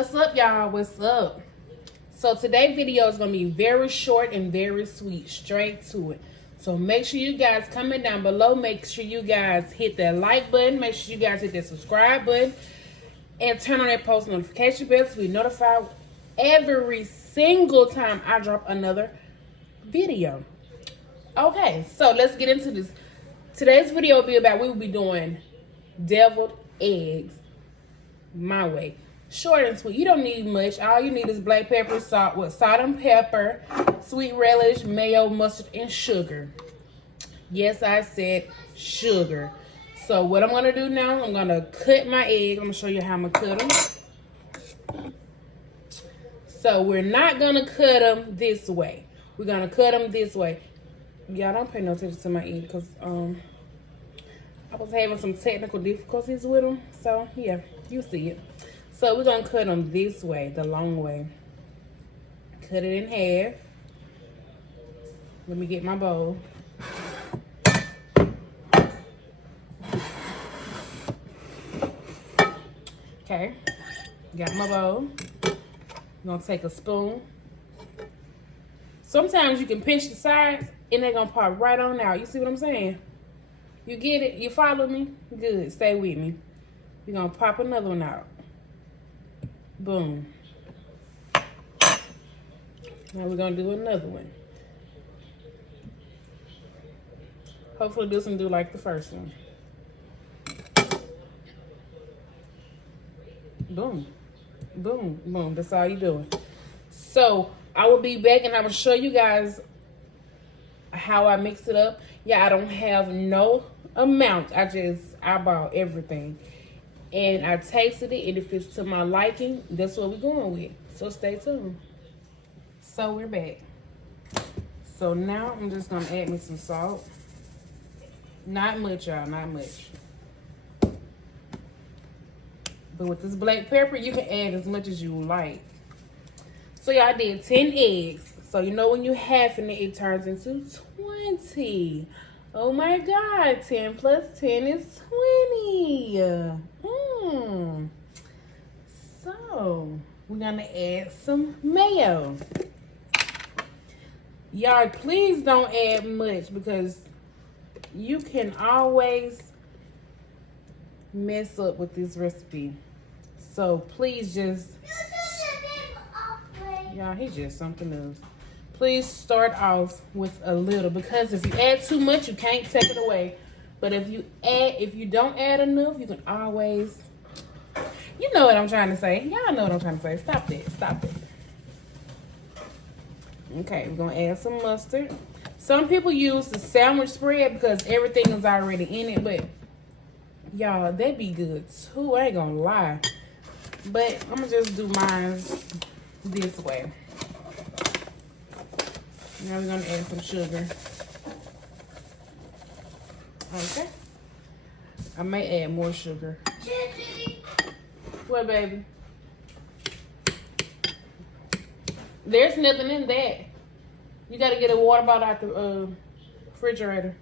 What's up, y'all? What's up? So today's video is going to be very short and very sweet, straight to it. So make sure you guys comment down below. Make sure you guys hit that like button. Make sure you guys hit that subscribe button. And turn on that post notification bell to be notified every single time I drop another video. Okay, so let's get into this. Today's video will be about, we will be doing deviled eggs my way. Short and sweet. You don't need much. All you need is black pepper, salt and pepper, sweet relish, mayo, mustard, and sugar. Yes, I said sugar. So what I'm going to do now, I'm going to cut my eggs. I'm going to show you how I'm going to cut them. So we're not going to cut them this way. We're going to cut them this way. Y'all don't pay no attention to my egg because I was having some technical difficulties with them. So yeah, you see it. So we're going to cut them this way, the long way. Cut it in half. Let me get my bowl. Okay, got my bowl. I'm going to take a spoon. Sometimes you can pinch the sides and they're going to pop right on out. You see what I'm saying? You get it? You follow me? Good. Stay with me. You're going to pop another one out. Boom. Now we're going to do another one. Hopefully this one do like the first one. Boom. Boom. Boom. That's all you're doing. So I will be back and I will show you guys how I mix it up. Yeah, I don't have no amount. I just eyeball everything. And I tasted it, and if it's to my liking, that's what we're going with. So stay tuned. So we're back. So now I'm just going to add me some salt. Not much, y'all, not much. But with this black pepper, you can add as much as you like. So y'all did 10 eggs. So you know when you halving it, it turns into 20. Oh my God, 10 plus 10 is 20. So we're gonna add some mayo. Y'all, please don't add much because you can always mess up with this recipe. So please just, y'all, he's just something else. Please start off with a little, because if you add too much, you can't take it away. But if you don't add enough, you can always, you know what I'm trying to say. Y'all know what I'm trying to say. Stop that. Stop it. Okay, we're going to add some mustard. Some people use the sandwich spread because everything is already in it. But, y'all, that'd be good too. I ain't going to lie. But I'm going to just do mine this way. Now we're going to add some sugar. Okay. I may add more sugar. What, baby? There's nothing in that. You got to get a water bottle out the refrigerator.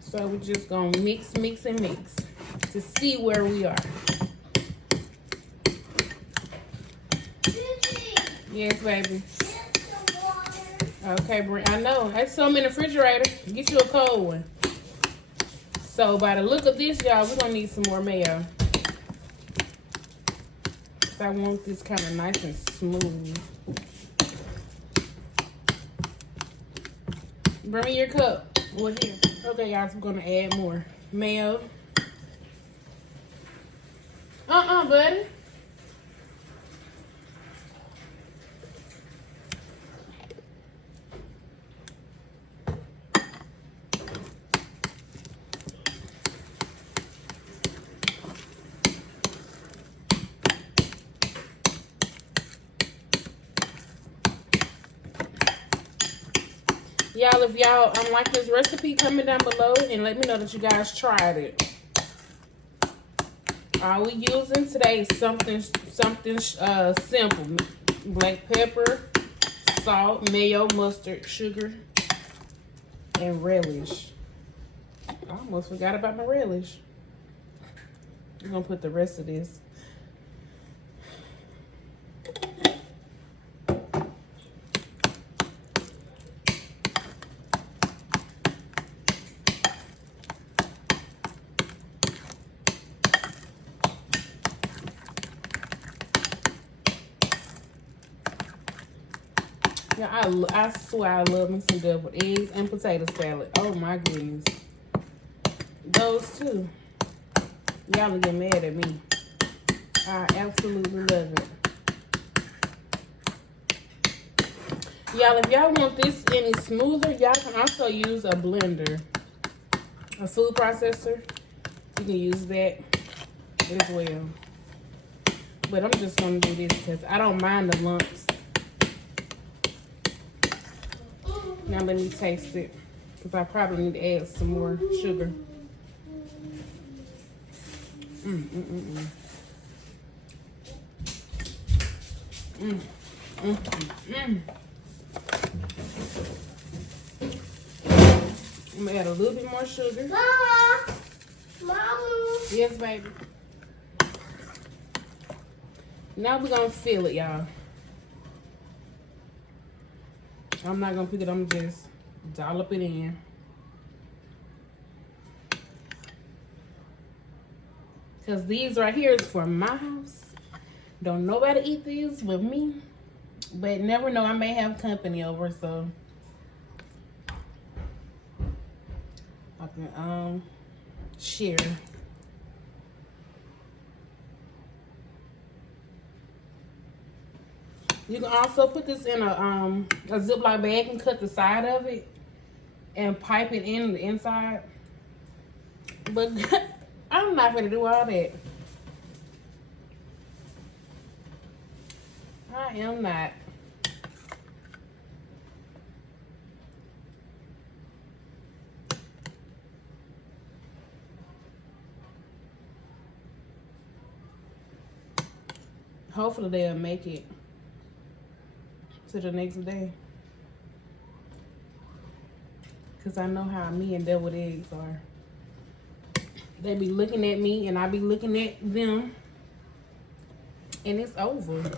So we're just going to mix, mix, and mix to see where we are. Yes, baby. Okay, I know. That's some in the refrigerator. Get you a cold one. So by the look of this, y'all, we're going to need some more mayo. I want this kind of nice and smooth. Bring me your cup. Well, here. Okay, y'all, so we're going to add more mayo. Buddy. Y'all, if y'all like this recipe, comment down below and let me know that you guys tried it. All we using today is something simple. Black pepper, salt, mayo, mustard, sugar, and relish. I almost forgot about my relish. I'm gonna put the rest of this Yeah, I swear I love me some deviled eggs and potato salad. Oh my goodness. Those two. Y'all will get mad at me. I absolutely love it. Y'all, if y'all want this any smoother, y'all can also use a blender. A food processor. You can use that as well. But I'm just going to do this because I don't mind the lumps. Now let me taste it. Because I probably need to add some more sugar. I'm going to add a little bit more sugar. Mama. Yes, baby. Now we're going to fill it, y'all. I'm not going to pick it. I'm going to just dollop it in. Because these right here is for my house. Don't nobody eat these with me. But never know, I may have company over, so I can share. You can also put this in a Ziploc bag and cut the side of it and pipe it in the inside. But I'm not gonna do all that. I am not. Hopefully they'll make it to the next day. Because I know how me and deviled eggs are. They be looking at me and I be looking at them. And it's over.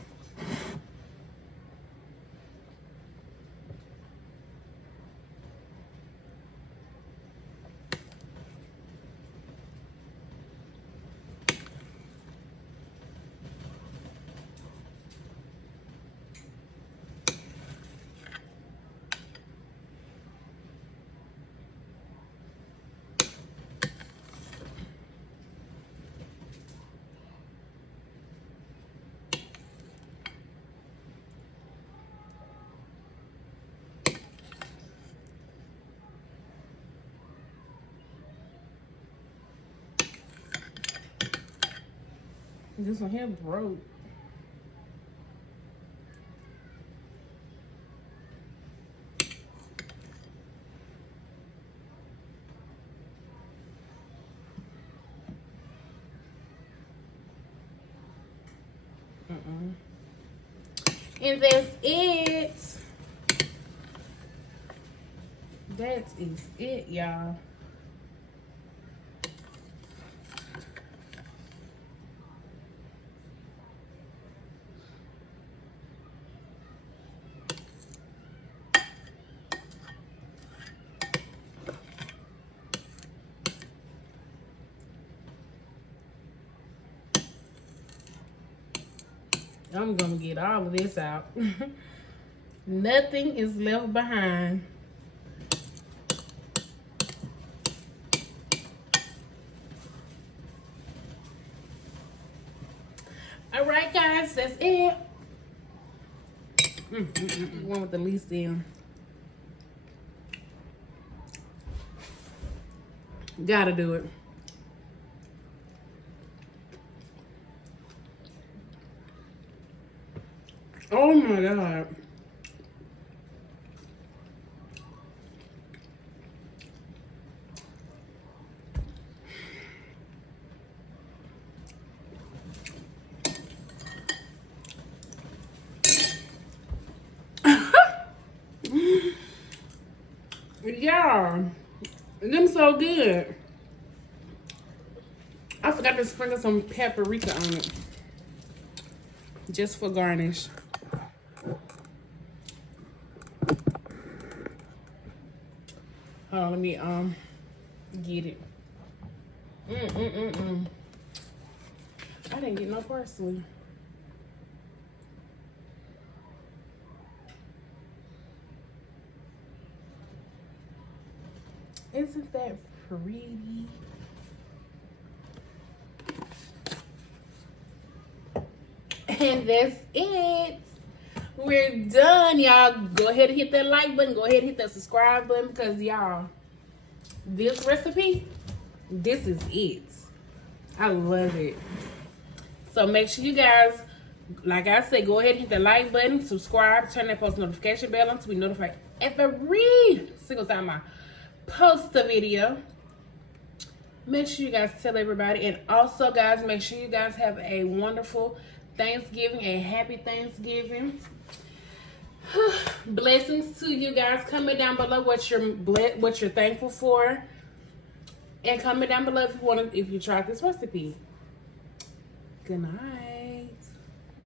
This one here broke. And that's it. That is it, y'all. I'm gonna get all of this out. Nothing is left behind. All right, guys, that's it. One with the least in. Gotta do it. Oh my God. Yeah, them so good. I forgot to sprinkle some paprika on it, just for garnish. Hold on, let me get it. I didn't get no parsley. Isn't that pretty? And that's it. We're done, y'all. Go ahead and hit that like button. Go ahead and hit that subscribe button because, y'all, this recipe, this is it. I love it. So make sure you guys, like I said, go ahead and hit the like button, subscribe, turn that post notification bell on to be notified every single time I post a video. Make sure you guys tell everybody. And also, guys, make sure you guys have a wonderful Thanksgiving, a happy Thanksgiving. Blessings to you guys. Comment down below what you're thankful for. And comment down below if you tried this recipe. Good night.